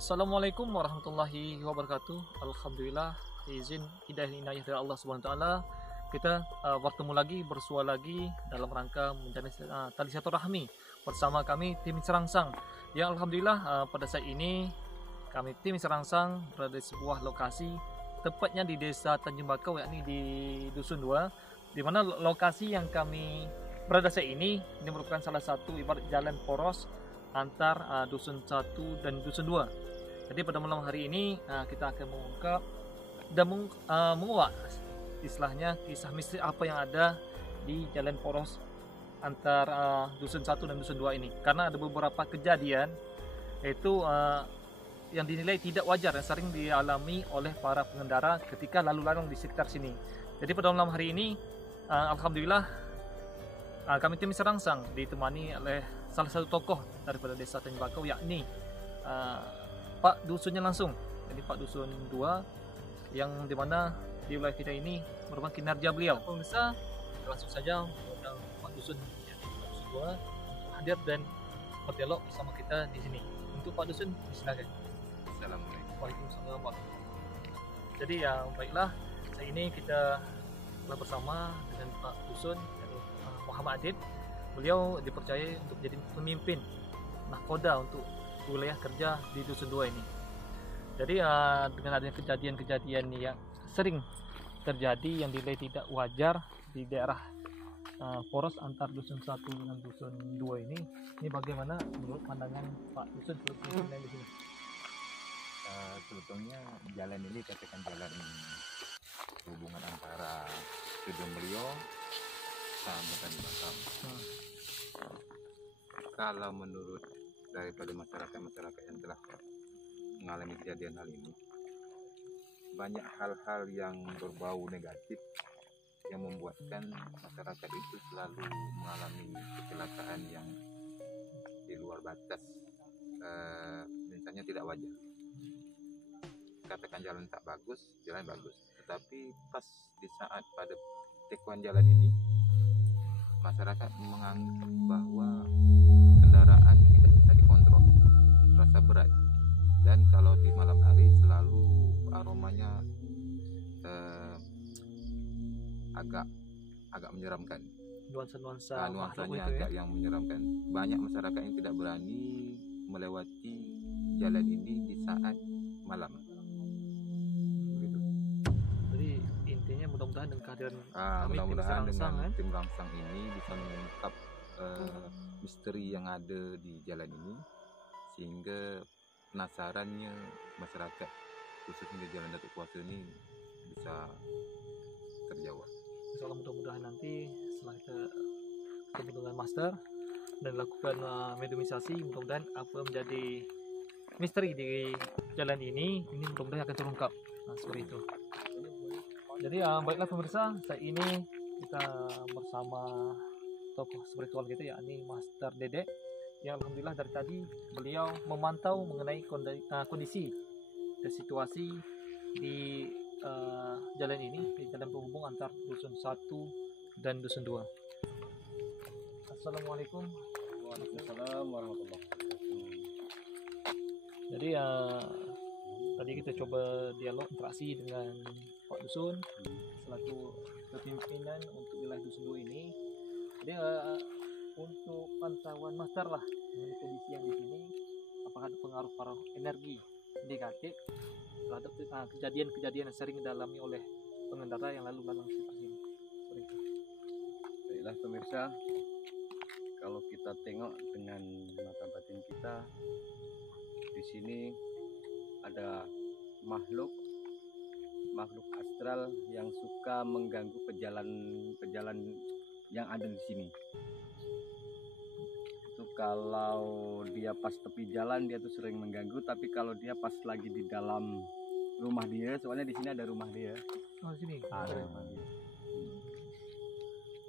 Assalamualaikum warahmatullahi wabarakatuh. Alhamdulillah, izin hidayah inayah dari Allah Subhanahu wa taala. Kita bertemu lagi, bersua lagi dalam rangka menjalin tali silaturahmi bersama kami tim Serangsang. Yang alhamdulillah pada saat ini kami tim Serangsang berada di sebuah lokasi, tepatnya di Desa Tanjung Bakau, yakni di Dusun 2, di mana lokasi yang kami berada saat ini merupakan salah satu ibarat jalan poros antar Dusun 1 dan Dusun 2. Jadi pada malam hari ini kita akan mengungkap dan menguak istilahnya kisah misteri apa yang ada di jalan poros antara Dusun 1 dan Dusun 2 ini. Karena ada beberapa kejadian yaitu yang dinilai tidak wajar dan sering dialami oleh para pengendara ketika lalu lalang di sekitar sini. Jadi pada malam hari ini alhamdulillah kami tim Serangsang ditemani oleh salah satu tokoh daripada Desa Tanjung Bakau, yakni Pak Dusunnya langsung. Jadi Pak Dusun 2 yang dimana di wilayah kita ini merupakan kinerja beliau. Pemirsa, langsung saja mengundang Pak Dusun, Pak Dusun 2 untuk hadir dan berdialog bersama kita di sini. Untuk Pak Dusun, silakan. Assalamualaikum. Waalaikumsalam. Jadi ya baiklah, saat ini kita telah bersama dengan Pak Dusun Muhammad Adib. Beliau dipercaya untuk jadi pemimpin nahkoda untuk wilayah kerja di Dusun 2 ini. Jadi dengan adanya kejadian-kejadian yang sering terjadi yang dinilai tidak wajar di daerah poros antar Dusun 1 dengan Dusun 2 ini bagaimana menurut pandangan Pak Dusun di sini? Sebetulnya jalan ini katakan jalan hubungan antara Kedung Mulyo sama Tanjung Bakau. Kalau menurut daripada masyarakat yang telah mengalami kejadian hal ini, banyak hal-hal yang berbau negatif yang membuatkan masyarakat itu selalu mengalami kecelakaan yang di luar batas, misalnya tidak wajar. Katakan jalan tak bagus, jalan bagus, tetapi pas di saat pada tikungan jalan ini masyarakat menganggap bahwa kendaraan tidak bisa dikontrol, terasa berat, dan kalau di malam hari selalu aromanya agak menyeramkan. Nuansanya agak yang menyeramkan. Banyak masyarakat yang tidak berani melewati jalan ini di saat malam. Begitu. Jadi intinya mudah-mudahan dengan kehadiran mudah-mudahan dengan tim Serangsang ini bisa mengungkap misteri yang ada di jalan ini, sehingga penasarannya masyarakat khususnya di Jalan Datuk Kuasa ini bisa terjawab. Insyaallah mudah-mudahan nanti setelah kita ketemu dengan master dan lakukan mediumisasi, mudah-mudahan apa menjadi misteri di jalan ini mudah-mudahan akan terungkap. Seperti itu. Jadi baiklah pemirsa, saat ini kita bersama tokoh spiritual kita, yakni Master Dedek, yang alhamdulillah dari tadi beliau memantau mengenai kondisi dan situasi di jalan ini, di jalan penghubung antar Dusun 1 dan Dusun 2. Assalamualaikum. Waalaikumsalam warahmatullahi wabarakatuh. Jadi tadi kita coba dialog interaksi dengan Pak Dusun selaku kepimpinan untuk wilayah Dusun 2 ini. Jadi untuk pantauan master lah dengan kondisi yang di sini, apakah ada pengaruh energi negatif terhadap kejadian-kejadian yang sering dialami oleh pengendara yang lalu lalang sekitar sini? Baiklah pemirsa, kalau kita tengok dengan mata batin kita, di sini ada makhluk astral yang suka mengganggu pejalan yang ada di sini. Itu kalau dia pas tepi jalan dia tuh sering mengganggu, tapi kalau dia pas lagi di dalam rumah dia, soalnya di sini ada rumah dia. Oh, sini. Ada rumah dia.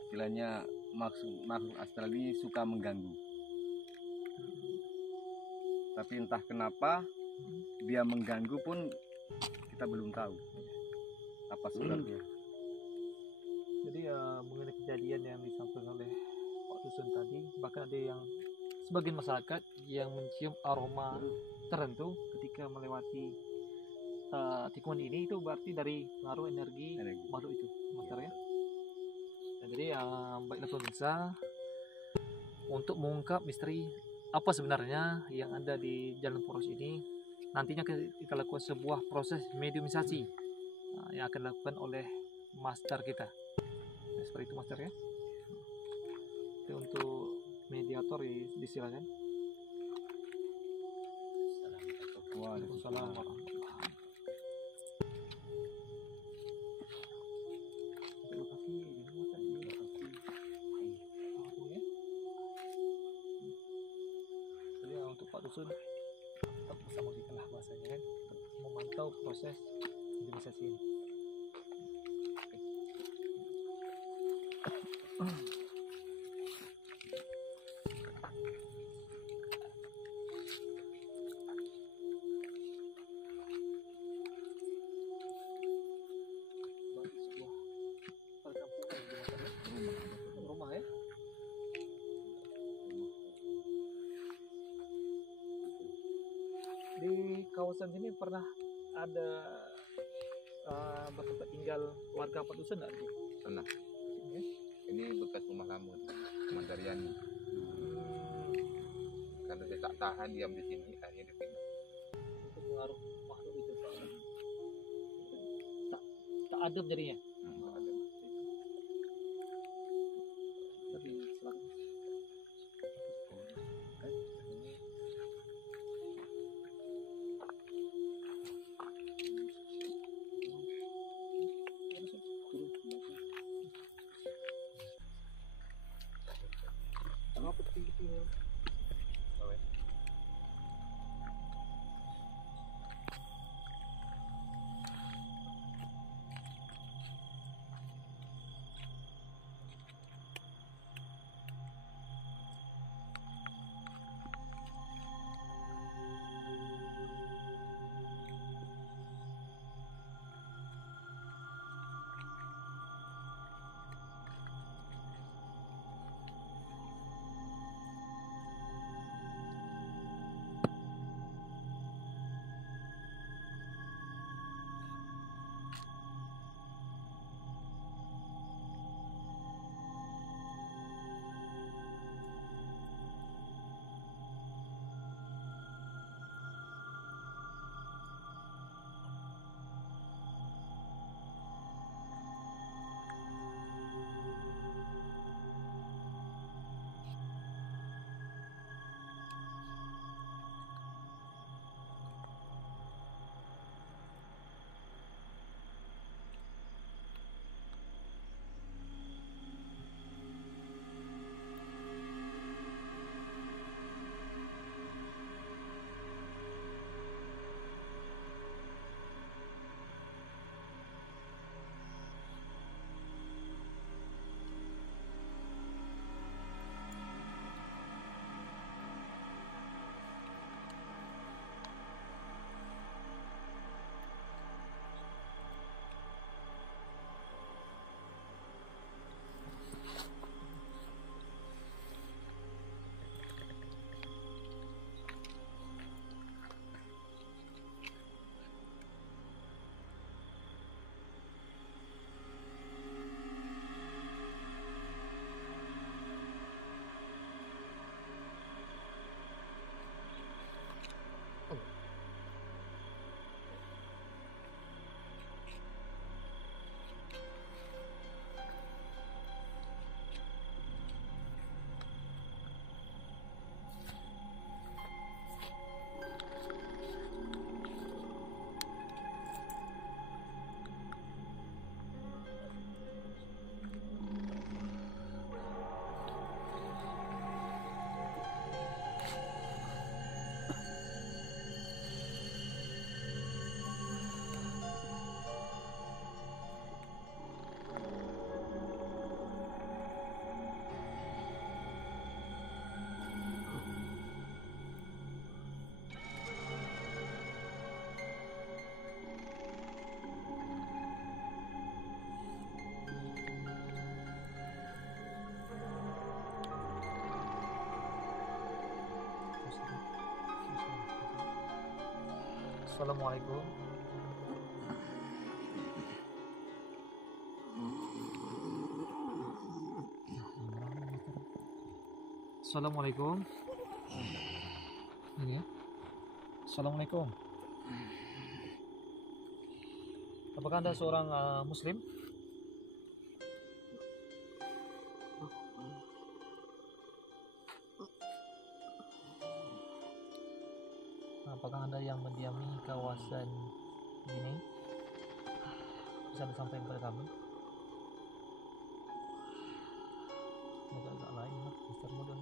Istilahnya makhluk astral ini suka mengganggu. Tapi entah kenapa dia mengganggu pun kita belum tahu apa sebabnya. Jadi mengenai kejadian yang disampaikan oleh Pak Dusun tadi, bahkan ada yang sebagian masyarakat yang mencium aroma tertentu ketika melewati tikungan ini, itu berarti dari pengaruh energi makhluk itu, Master ya. Dan jadi baiklah pemirsa, untuk mengungkap misteri apa sebenarnya yang ada di jalan poros ini, nantinya kita lakukan sebuah proses mediumisasi yang akan dilakukan oleh master kita. Nah, seperti itu Master ya. Itu untuk mediator disilakan. Waalaikumsalam warahmatullahi wabarakatuh. Jadi untuk Pak Dusun tetap bersama kita lah bahasanya kan, memantau proses mediumisasi ini. Rumah ya. Di kawasan sini pernah ada bertempat tinggal warga Pak Dusun nggak? Pernah. Ini bekas rumah lama Mandariani. Karena dia tak tahan diam di sini, akhirnya dia pindah. Itu pengaruh makhluk itu Pak. Tak adem jadinya. Tak ada. Tapi silakan. Apa tinggi-tinggi? Assalamualaikum. Assalamualaikum. Ini ya. Assalamualaikum. Apakah Anda seorang Muslim? Apakah Anda yang mendiami kawasan ini? Bisa disampaikan kepada kami? Agak lain, Mister Muda.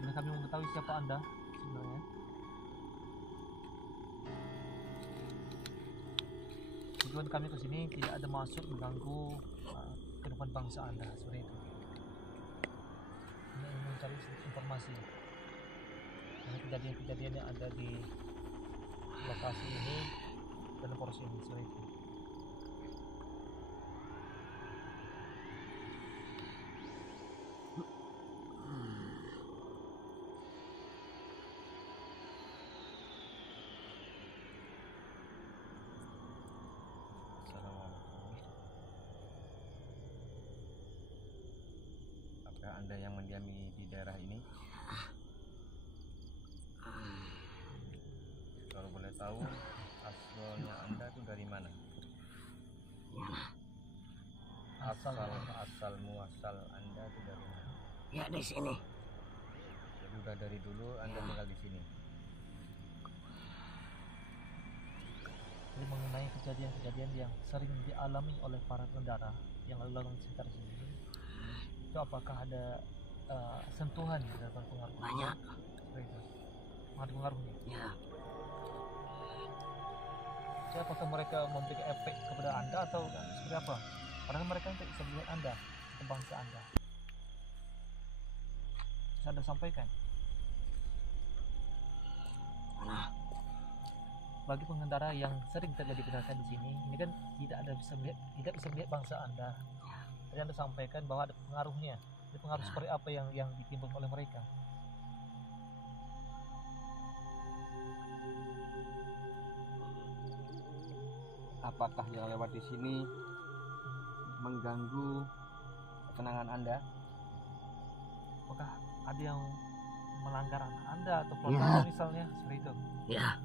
Bila kami mengetahui siapa Anda sebenarnya, tujuan kami ke sini tidak ada maksud mengganggu kehidupan bangsa Anda seperti itu. Kami ingin mencari informasi mengenai kejadian-kejadian yang ada di lokasi ini dan porsi ini seperti itu. Apakah Anda yang mendiami di daerah ini? Kalau boleh tahu, asalnya Anda itu dari mana? Asal muasal Anda itu dari mana? Ya di sini. Jadi udah dari dulu Anda tinggal di sini. Jadi mengenai kejadian-kejadian yang sering dialami oleh para pengendara yang lalu lalang sekitar sini, itu apakah ada sentuhan dalam pengaruh? Banyak. Seperti itu. Ada pengaruhnya. Ya. Jadi apakah mereka memberikan efek kepada Anda atau seperti apa? Padahal mereka tidak bisa melihat Anda atau bangsa Anda. Bisa Anda sampaikan? Nah, Bagi pengendara yang sering terjadi kecelakaan di sini, ini kan tidak bisa melihat bangsa Anda. Tadi Anda sampaikan bahwa ada pengaruhnya. Jadi pengaruh seperti apa yang ditimbulkan oleh mereka? Apakah yang lewat di sini mengganggu ketenangan Anda? Apakah ada yang melanggar Anda atau pelanggaran misalnya seperti itu? ya.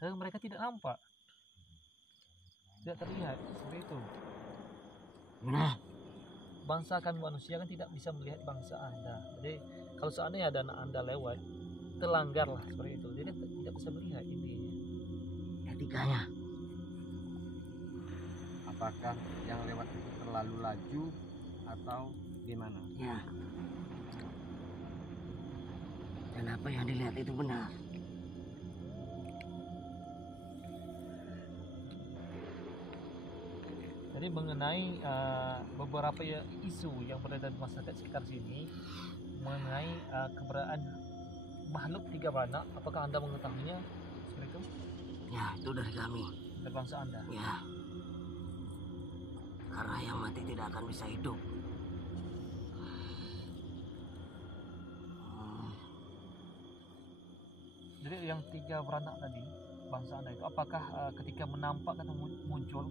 Dan mereka tidak nampak, tidak terlihat seperti itu. Nah, Bangsa kami manusia kan tidak bisa melihat bangsa Anda. Jadi kalau seandainya ada anak Anda lewat, terlanggar lah seperti itu. Jadi tidak bisa melihat intinya. etikanya. Apakah yang lewat itu terlalu laju atau gimana? Ya. Dan apa yang dilihat itu benar. Jadi mengenai beberapa isu yang beredar di masyarakat sekitar sini mengenai keberadaan makhluk tiga beranak, apakah Anda mengetahuinya seperti itu Ya, itu dari kami. dari bangsa Anda? Ya. Karena yang mati tidak akan bisa hidup. Jadi yang tiga beranak tadi bangsa Anda itu apakah ketika menampak atau muncul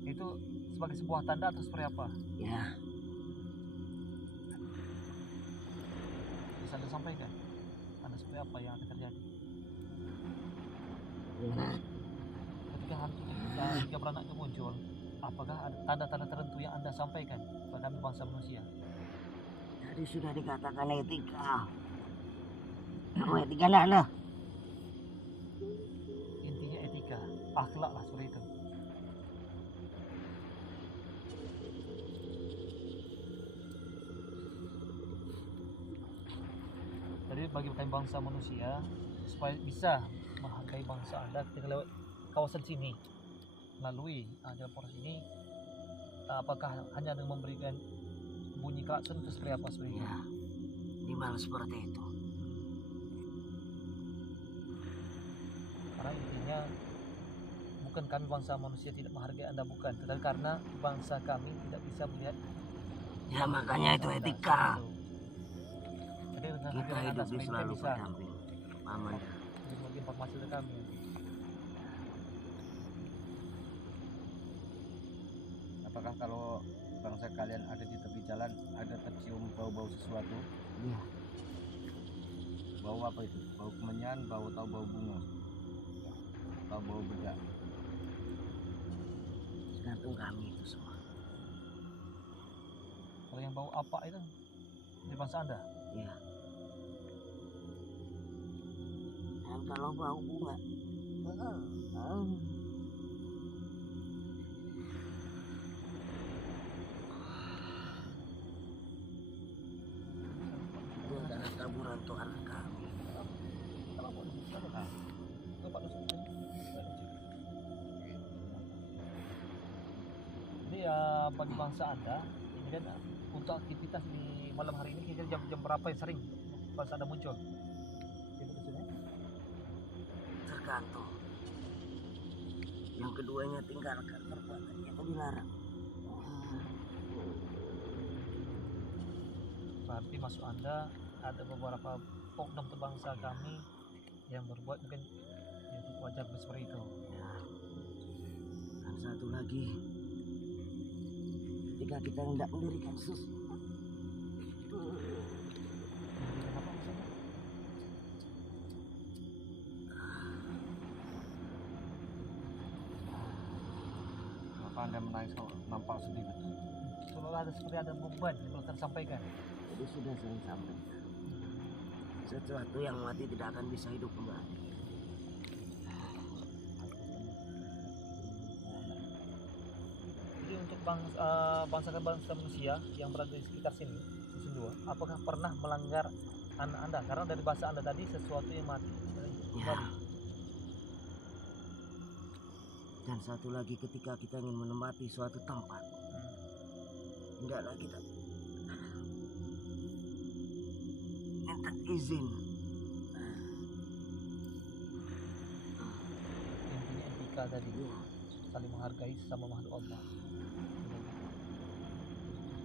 itu sebagai sebuah tanda atau seperti apa? Ya. Bisa Anda sampaikan tanda seperti apa yang akan terjadi Nah, ketika hantu tiga beranak itu muncul? Apakah ada tanda-tanda tertentu yang Anda sampaikan kepada kami bangsa manusia? tadi sudah dikatakan etika. Kamu etika enggak lah. Intinya etika, akhlak lah seperti itu. Jadi bagi kami bangsa manusia supaya bisa menghargai bangsa Anda ketika lewat kawasan sini melalui jalan poros ini, apakah hanya dengan memberikan bunyi klakson itu seperti apa sebenarnya? Ya. Dimana seperti itu. Karena intinya bukan kami bangsa manusia tidak menghargai Anda, bukan, tetapi karena bangsa kami tidak bisa melihat. Ya makanya itu Anda, etika. seperti itu. Jadi dengan Kita kehadiran Anda hidup di sebenarnya selalu bisa berdamping. Aman. berbagi informasi dari kami. Apakah kalau bangsa kalian ada di tepi jalan ada tercium bau-bau sesuatu? Iya. Bau apa itu? Bau kemenyan, bau atau bau bunga? Atau bau bedak? Tergantung kami itu semua. Kalau yang bau apa itu di bangsa Anda? Iya. Dan kalau bau bunga, itu adalah taburan Tuhan kami. Jadi ya bagi bangsa Anda ini kan untuk aktivitas di malam hari ini kira jam berapa yang sering bangsa Anda muncul? Itu di sini. Tergantung. Yang keduanya tinggalkan perbuatan yang dilarang. Berarti maksud Anda ada beberapa oknum bangsa kami yang berbuat mungkin yang tidak wajar seperti itu. Ya. Dan satu lagi, ketika kita hendak mendirikan sesuatu, Kenapa maksudnya? Kenapa Anda menangis kok nampak sedih? Kalau ada seperti ada beban yang belum tersampaikan. jadi sudah sering sampaikan. Sesuatu yang mati tidak akan bisa hidup kembali. Jadi untuk bangsa manusia yang berada di sekitar sini, Dusun 2, apakah pernah melanggar anak Anda? Karena dari bahasa Anda tadi sesuatu yang mati. Ya. Dan satu lagi, ketika kita ingin menempati suatu tempat, hendaklah kita minta izin. Intinya etika tadi, Ya. saling menghargai sesama makhluk Allah.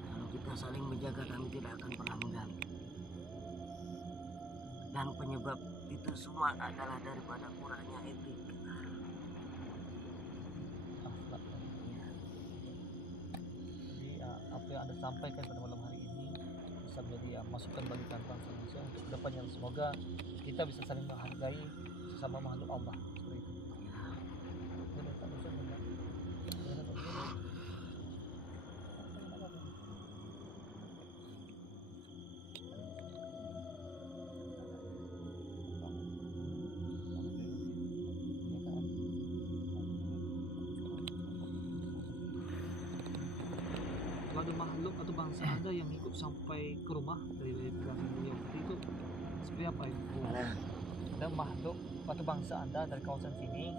Kalau kita saling menjaga, kami tidak akan pernah mengganggu. Dan penyebab itu semua adalah daripada kurangnya etika. Akhlak tadi. Jadi apa yang Anda sampaikan pada malam hari ini bisa menjadi masukan bagi bangsa manusia untuk kedepannya. Semoga kita bisa saling menghargai sesama makhluk Allah seperti itu. Boleh, tak usah, boleh. Boleh, tak usah. Kalau ada makhluk atau bangsa Anda yang ikut sampai ke rumah dari penjelasan beliau tadi itu seperti apa ya? Gimana? Ada makhluk atau bangsa Anda dari kawasan sini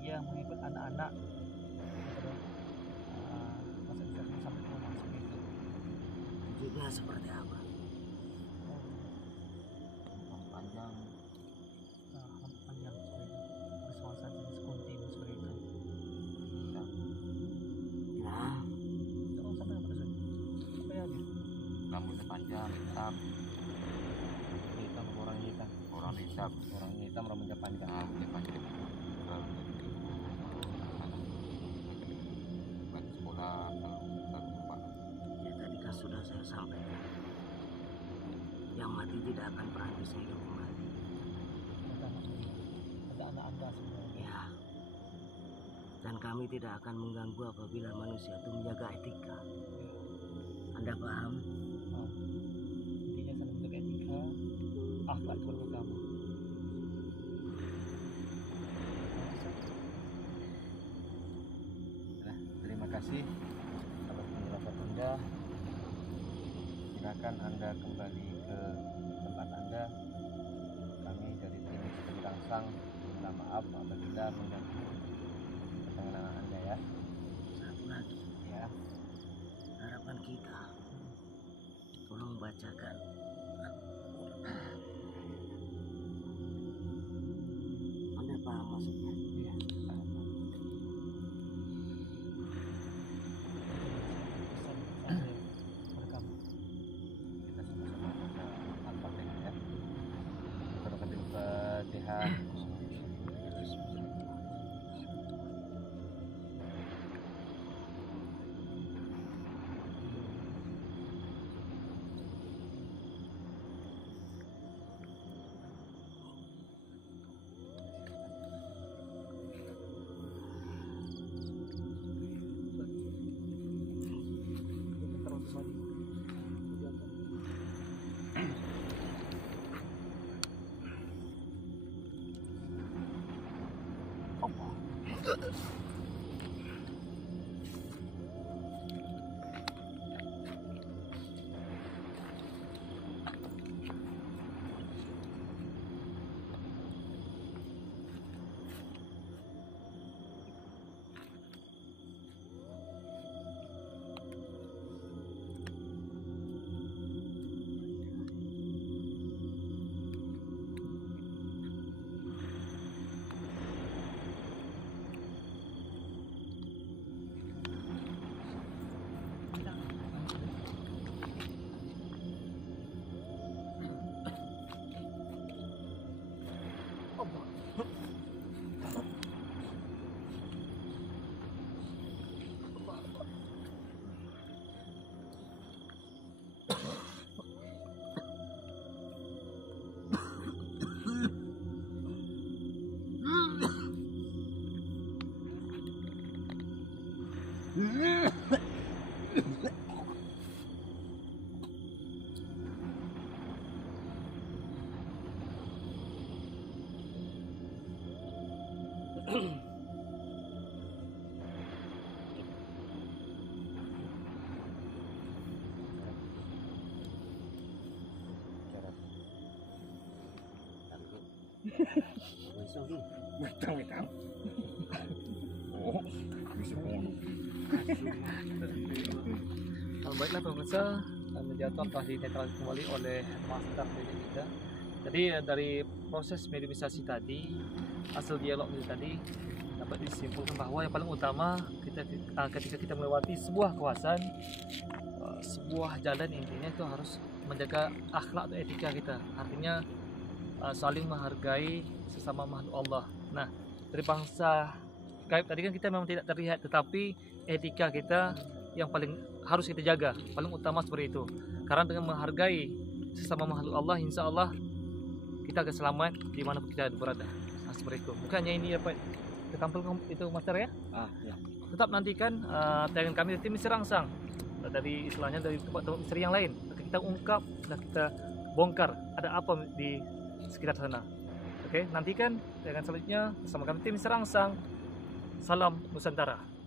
yang mengikut anak-anak kepada masa ini sampai ke rumah seperti itu. Wujudnya seperti apa? Panjang. Rambut panjang seperti itu. Bersuasa jenis kunti seperti itu. Nah, Terus sampai apa sih? Apa ya dia? Rambutnya panjang, hitam. Hitam orang hitam. Orang hitam. Orang hitam rambutnya panjang. Rambutnya panjang. Selalu dari anak-anak. Bagi sekolah kalau tempat. ya tadi kan sudah saya sampaikan. Yang mati tidak akan pernah bisa hidup kembali. Ada anak Anda sebenarnya. Ya. Dan kami tidak akan mengganggu apabila manusia itu menjaga etika. Anda paham? Intinya saling menjaga etika, akhlak itu bersama. Nah, terima kasih atas penjelasan Anda. Silakan Anda kembali ke tempat Anda. Kami dari tim Misteri Rangsang minta maaf apabila mengganggu ketenangan Anda ya. Satu lagi, Ya. harapan kita, tolong bacakan Anda paham? Metang. Oh, bisa ngomong. Baiklah pemirsa, mediator telah dinetralisasi kembali oleh master medium kita. Jadi dari proses mediumisasi tadi, hasil dialog itu tadi dapat disimpulkan bahwa yang paling utama ketika kita melewati sebuah kawasan, sebuah jalan, intinya itu harus menjaga akhlak atau etika kita. Artinya saling menghargai sesama makhluk Allah. Nah, dari bangsa gaib tadi kan kita memang tidak terlihat, tetapi etika kita yang paling harus kita jaga, paling utama seperti itu. Karena dengan menghargai sesama makhluk Allah, insya Allah kita akan selamat di mana kita berada. Nah, seperti itu. Bukannya ini dapat ditampilkan itu master ya? Ya. Tetap nantikan tayangan kami dari tim Misteri Rangsang, dari istilahnya dari tempat-tempat misteri yang lain. Kita ungkap dan kita bongkar ada apa di sekitar sana. Oke, nantikan tayangan selanjutnya bersama kami tim Misteri Rangsang. Salam Nusantara.